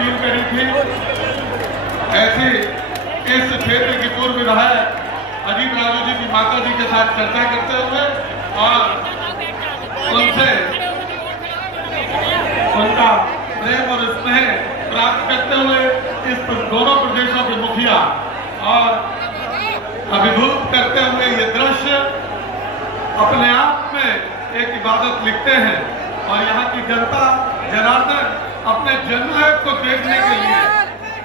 Appeal करी थी। ऐसी इस क्षेत्र की पूर्व विधायक अजीत राजू जी की माता जी के साथ चर्चा करते हुए और उनसे उनका प्रेम और स्नेह प्राप्त करते हुए इस दोनों प्रदेशों के मुखिया और अभिभूत करते हुए ये दृश्य अपने आप में एक इबादत लिखते हैं और यहाँ की जनता जनार्दन अपने जन्मदिन को देखने के लिए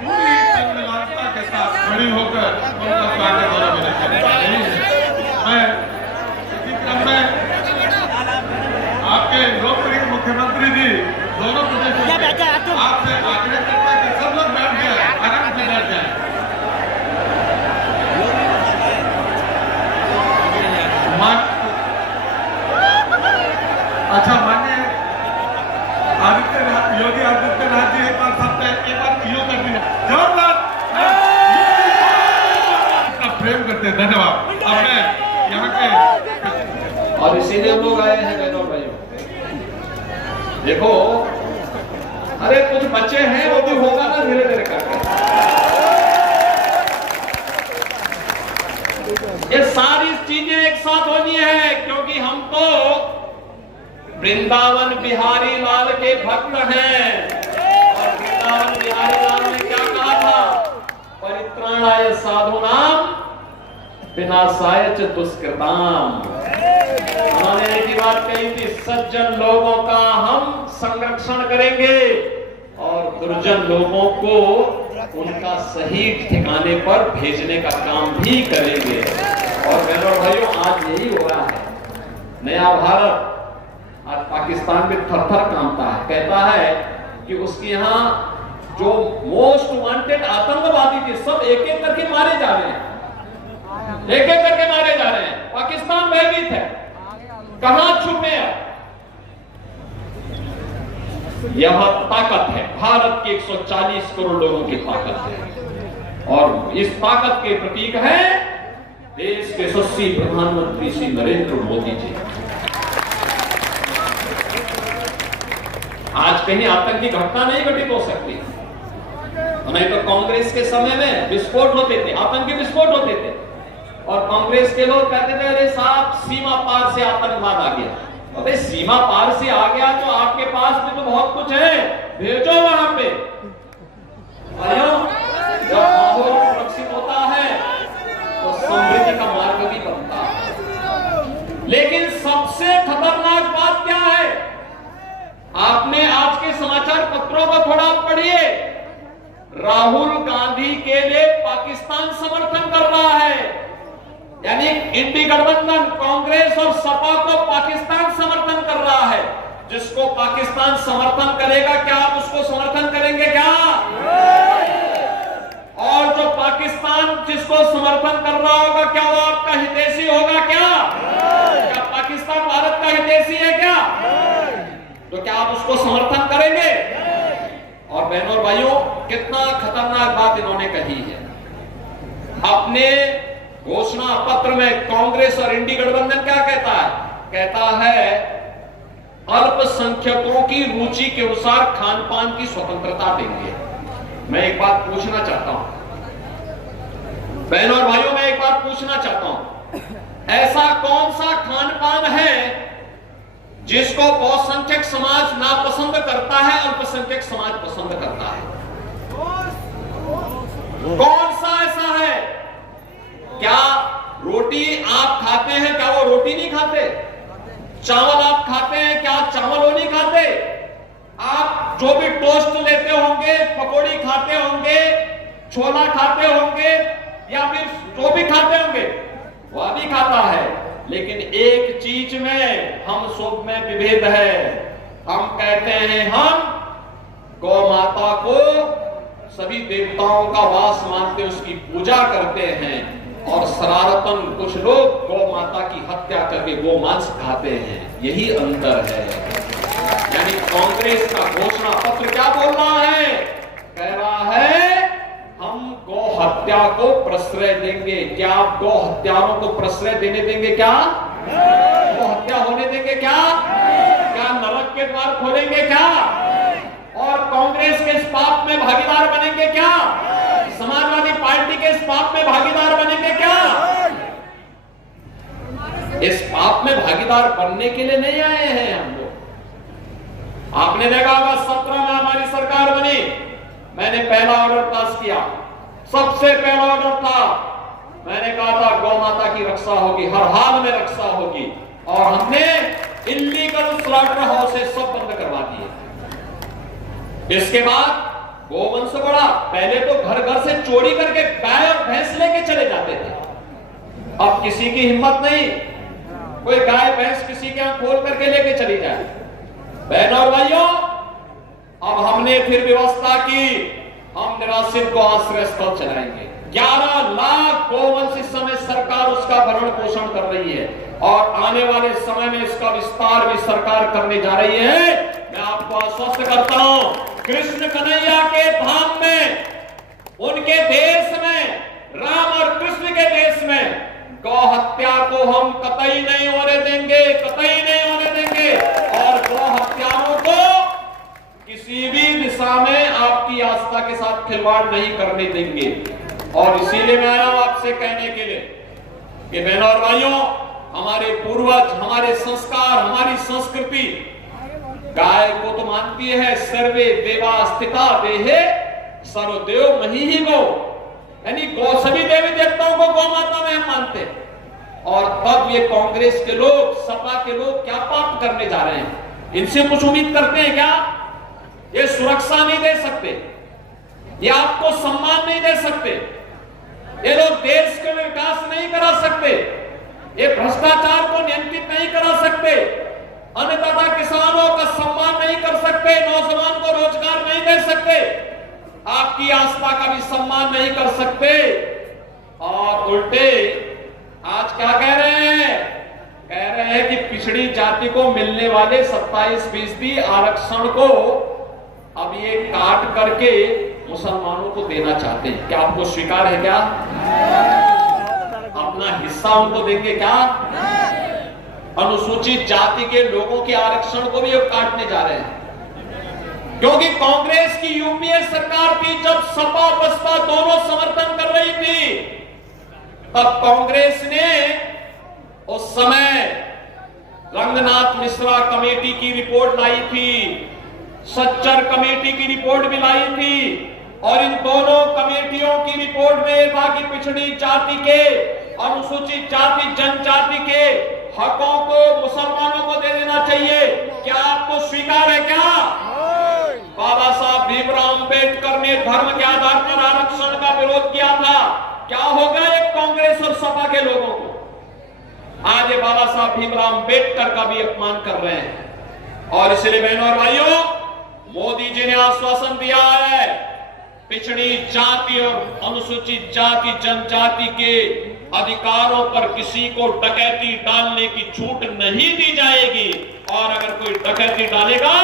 पूरी संविधानता के साथ खड़ी होकर उनका स्वागत और अभिनंदन कर रही है। मैं इसी क्रम में आपके लोकप्रिय मुख्यमंत्री जी दोनों प्रदेशों के आपसे आग्रह करता है कि सब लोग बैठ जाए, आराम से बैठ जाए। अच्छा मानिए योगी आदित्यनाथ जी एक बार सबसे एक बार यूं कर दिया जोरदार प्रेम करते हैं। धन्यवाद। अब मैं यहाँ के और इसीलिए हम लोग आए हैं बहनों भाइयों। देखो अरे कुछ बच्चे हैं वो भी होगा ना धीरे धीरे करके। ये सारी चीजें एक साथ होनी है क्योंकि हम तो वृंदावन बिहारी लाल के भक्त हैं और वृंदावन बिहारी लाल ने क्या कहा था? परित्राणाय साधूनाम विनाशाय च दुष्कृताम। उन्होंने एक ही बात कही थी, सज्जन लोगों का हम संरक्षण करेंगे और दुर्जन लोगों को उनका सही ठिकाने पर भेजने का काम भी करेंगे। और बहनों भाइयों आज यही हो रहा है। नया भारत आज पाकिस्तान में थर-थर कांपता है, कहता है कि उसके यहाँ जो मोस्ट वांटेड आतंकवादी थे सब एक एक करके मारे जा रहे हैं, एक एक करके मारे जा रहे हैं। पाकिस्तान भयभीत है, कहां छुपे हैं? यह ताकत है भारत के 140 करोड़ लोगों की ताकत है और इस ताकत के प्रतीक है देश के यशस्वी प्रधानमंत्री श्री नरेंद्र मोदी जी। आज कहीं आतंकी घटना नहीं घटित हो सकती, नहीं तो कांग्रेस के समय में विस्फोट होते थे, आतंकी विस्फोट होते थे और कांग्रेस के लोग कहते थे अरे साहब सीमा पार से आतंकवाद आ गया। अरे सीमा पार से आ गया तो आपके पास में तो बहुत कुछ है, भेजो वहां पे। जब माहौल सुरक्षित होता है तो समृद्धि का मार्ग भी बनता है। लेकिन सबसे खतरनाक बात क्या है? आपने आज के समाचार पत्रों को थोड़ा पढ़िए। राहुल गांधी के लिए पाकिस्तान समर्थन कर रहा है, यानी इंडी गठबंधन कांग्रेस और सपा को पाकिस्तान समर्थन कर रहा है। जिसको पाकिस्तान समर्थन करेगा क्या आप उसको समर्थन करेंगे क्या? और जो पाकिस्तान जिसको समर्थन कर रहा होगा क्या वो आपका हितैषी होगा क्या? क्या पाकिस्तान भारत का हितैषी है क्या? तो क्या आप उसको समर्थन करेंगे? और बहनों और भाइयों कितना खतरनाक बात इन्होंने कही है। अपने घोषणा पत्र में कांग्रेस और इंडी गठबंधन क्या कहता है? कहता है अल्पसंख्यकों की रुचि के अनुसार खान पान की स्वतंत्रता देंगे। मैं एक बात पूछना चाहता हूं बहनों और भाइयों, मैं एक बात पूछना चाहता हूं, ऐसा कौन सा खान पान है जिसको बहुसंख्यक समाज नापसंद करता है, अल्पसंख्यक समाज पसंद करता है? कौन सा ऐसा है? क्या रोटी आप खाते हैं, क्या वो रोटी नहीं खाते? चावल आप खाते हैं, क्या चावल वो नहीं खाते? आप जो भी टोस्ट लेते होंगे, पकौड़ी खाते होंगे, छोला खाते होंगे या फिर जो भी खाते होंगे वह भी खाता है। लेकिन एक चीज में हम सब में विभेद है। हम कहते हैं हम गौ माता को सभी देवताओं का वास मानते, उसकी पूजा करते हैं और शरारतन कुछ लोग गौ माता की हत्या करके गौ मांस खाते हैं। यही अंतर है। यानी कांग्रेस का घोषणा पत्र क्या बोल रहा है? कह रहा है हम गौ हत्या को प्रश्रय देंगे। क्या आप गौ हत्यारों को प्रश्रय देने देंगे क्या? गौ हत्या होने देंगे क्या? क्या नरक के द्वार खोलेंगे क्या? और कांग्रेस के इस पाप में भागीदार बनेंगे क्या? समाजवादी पार्टी के इस पाप में भागीदार बनेंगे क्या? इस पाप में भागीदार बनने के लिए नहीं आए हैं हम लोग। आपने देखा होगा 17 में हमारी सरकार बनी, मैंने पहला ऑर्डर पास किया, सबसे पहला ऑर्डर था, मैंने कहा था गौ माता की रक्षा होगी, हर हाल में रक्षा होगी, और हमने इल्लीगल स्लॉटर हाउसेस सब बंद करवा दिए। इसके बाद गोवंश बढ़ा, पहले तो घर घर से चोरी करके गाय और भैंस लेके चले जाते थे, अब किसी की हिम्मत नहीं कोई गाय भैंस किसी के यहां खोल करके लेके चली जाए। बहनों और भाइयों, अब हमने फिर व्यवस्था की, हम निराश्रित को आश्रय स्थल चलाएंगे। 11 लाख गोवंश इस समय सरकार उसका भरण पोषण कर रही है, और आने वाले समय में इसका विस्तार भी सरकार करने जा रही है। मैं आपको आश्वस्त करता हूं, कृष्ण कन्हैया के धाम में, उनके देश में, राम और कृष्ण के देश में गौ हत्या को हम कतई नहीं होने देंगे, कतई नहीं होने देंगे, और गौ हत्याओं को किसी भी दिशा में आपकी आस्था के साथ खिलवाड़ नहीं करने देंगे। और इसीलिए मैं आया हूं आपसे कहने के लिए कि बहनों और भाइयों, हमारे पूर्वज, हमारे संस्कार, हमारी संस्कृति गाय को तो मानती है, सर्वे देवा स्थिता देहे सर्वदेव मही ही गौ, यानी गौ, सभी देवी देवताओं को गौ माता में हम मानते हैं। और तब ये कांग्रेस के लोग, सपा के लोग क्या पाप करने जा रहे हैं? इनसे कुछ उम्मीद करते हैं क्या? ये सुरक्षा नहीं दे सकते, ये आपको सम्मान नहीं दे सकते, ये लोग देश के विकास नहीं करा सकते, ये भ्रष्टाचार को नियंत्रित नहीं करा सकते, अन्नदाता किसानों का सम्मान नहीं कर सकते, नौजवान को रोजगार नहीं दे सकते, आपकी आस्था का भी सम्मान नहीं कर सकते। और उल्टे आज क्या कह रहे हैं? कह रहे हैं कि पिछड़ी जाति को मिलने वाले 27% आरक्षण को अब ये काट करके मुसलमानों को देना चाहते हैं। क्या आपको स्वीकार है? क्या अपना हिस्सा उनको देंगे? क्या अनुसूचित जाति के लोगों के आरक्षण को भी अब काटने जा रहे हैं? क्योंकि कांग्रेस की यूपीए सरकार थी, जब सपा बसपा दोनों समर्थन कर रही थी, तब कांग्रेस ने उस समय रंगनाथ मिश्रा कमेटी की रिपोर्ट लाई थी, सच्चर कमेटी की रिपोर्ट भी लाई थी, और इन दोनों कमेटियों की रिपोर्ट में था कि पिछड़ी जाति के, अनुसूचित जाति जनजाति के हकों को मुसलमानों को दे देना चाहिए। क्या आपको स्वीकार है? क्या बाबा साहब भीमराव अंबेडकर ने धर्म के आधार पर आरक्षण का विरोध किया था? क्या होगा एक कांग्रेस और सपा के लोगों को? आज ये बाबा साहब भीमराव अंबेडकर का भी अपमान कर रहे हैं। और इसलिए बहनों और भाइयों, मोदी जी ने आश्वासन दिया है, पिछड़ी जाति और अनुसूचित जाति जनजाति के अधिकारों पर किसी को डकैती डालने की छूट नहीं दी जाएगी, और अगर कोई डकैती डालेगा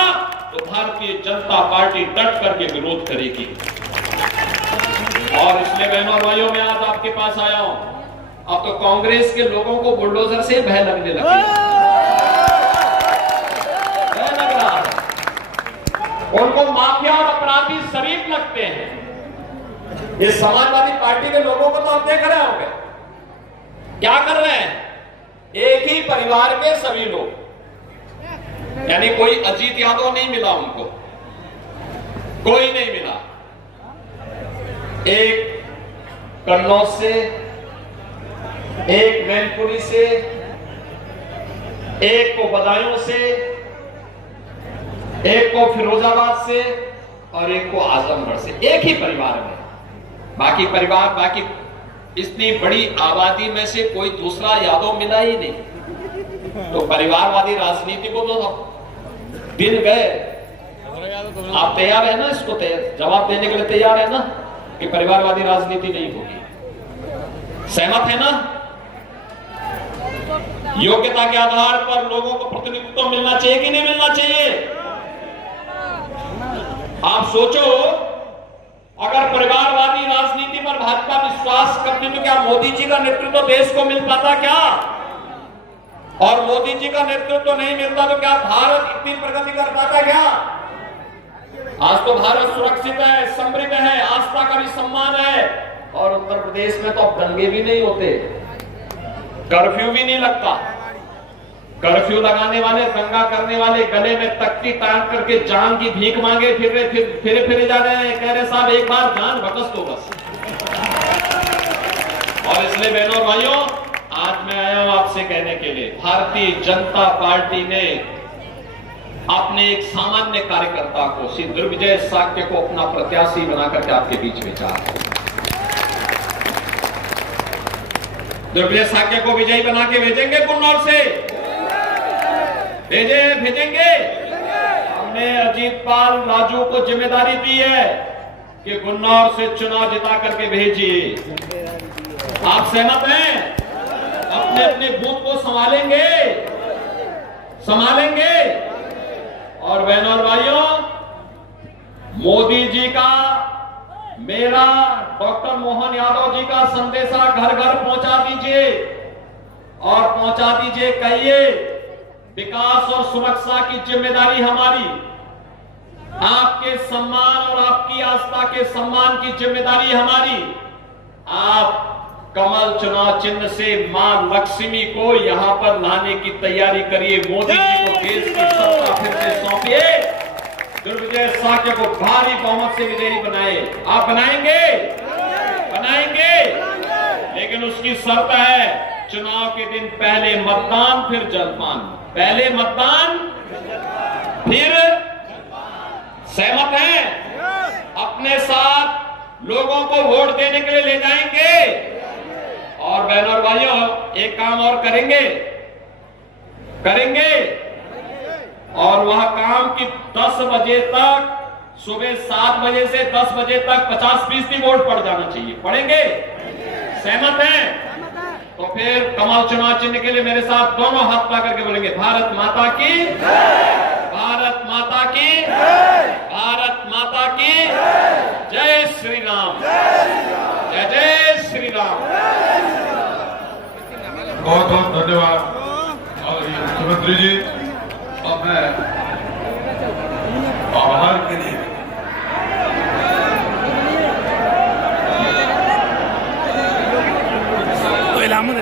तो भारतीय जनता पार्टी डट करके विरोध करेगी। और इसलिए बहनों और भाइयों, मैं आज आपके पास आया हूं। अब तो कांग्रेस के लोगों को बुलडोजर से भय लगने लगा, भय लग रहा है, उनको माफिया और अपराधी शरीफ लगते हैं। ये समाजवादी पार्टी के लोगों को तो आप देख रहे होंगे क्या कर रहे हैं। एक ही परिवार के सभी लोग, यानी कोई अजीत यादव नहीं मिला उनको, कोई नहीं मिला। एक कन्नौज से, एक मैनपुरी से, एक को बदायूं से, एक को फिरोजाबाद से, और एक को आजमगढ़ से, एक ही परिवार में। बाकी परिवार, बाकी इतनी बड़ी आबादी में से कोई दूसरा यादव मिला ही नहीं। तो परिवारवादी राजनीति को तो दिन गए। आप तैयार है ना इसको जवाब देने के लिए? तैयार है ना कि परिवारवादी राजनीति नहीं होगी? सहमत है ना? योग्यता के आधार पर लोगों को प्रतिनिधित्व मिलना चाहिए कि नहीं मिलना चाहिए? आप सोचो, अगर परिवारवादी राजनीति पर भाजपा विश्वास करती तो क्या मोदी जी का नेतृत्व देश को मिल पाता? क्या और मोदी जी का नेतृत्व नहीं मिलता तो क्या भारत इतनी प्रगति कर पाता? क्या आज तो भारत सुरक्षित है, समृद्ध है, आस्था का भी सम्मान है। और उत्तर प्रदेश में तो अब दंगे भी नहीं होते, कर्फ्यू भी नहीं लगता। कर्फ्यू लगाने वाले, दंगा करने वाले गले में तख्ती टांग करके जान की भीख मांगे फिर जा रहे हैं, कह रहे साहब एक बार जान बकस दो बस। और इसलिए बहनों और भाइयों, आज मैं आया हूं आपसे कहने के लिए, भारतीय जनता पार्टी ने अपने एक सामान्य कार्यकर्ता को, श्री दुर्विजय साक्य को अपना प्रत्याशी बनाकर के आपके बीच भेजा। दुर्विजय साक्य को विजयी बना के भेजेंगे कुन्नौर से, भेजेंगे। हमने अजीत पाल राजू को जिम्मेदारी दी है कि कुन्नौर से चुनाव जिता करके भेजिए। आप सहमत हैं? अपने अपने बूथ को संभालेंगे। और बहनों और भाइयों, मोदी जी का, मेरा, डॉक्टर मोहन यादव जी का संदेशा घर घर पहुंचा दीजिए और पहुंचा दीजिए। कहिए विकास और सुरक्षा की जिम्मेदारी हमारी, आपके सम्मान और आपकी आस्था के सम्मान की जिम्मेदारी हमारी। आप कमल चुनाव चिन्ह से मां लक्ष्मी को यहां पर लाने की तैयारी करिए। मोदी जी को देश की सत्ता फिर से सौंपिए। दुर्विजय साक्य को भारी बहुमत से विजयी बनाए। आप बनाएंगे? लेकिन उसकी शर्त है, चुनाव के दिन पहले मतदान फिर जलपान। पहले मतदान फिर सहमत हैं? अपने साथ लोगों को वोट देने के लिए ले जाएंगे। और बहनों और भाइयों, एक काम और करेंगे और वह काम कि 10 बजे तक, सुबह 7 बजे से 10 बजे तक 50% वोट पड़ जाना चाहिए। पड़ेंगे? सहमत हैं? तो फिर कमल चुनाव चिन्ह के लिए मेरे साथ दोनों हाथ पा करके बोलेंगे, भारत माता की, भारत माता की, भारत माता की जय श्री राम, जय जय श्री राम। बहुत बहुत धन्यवाद। और मुख्यमंत्री जी, और मैं आभार के लिए इलामत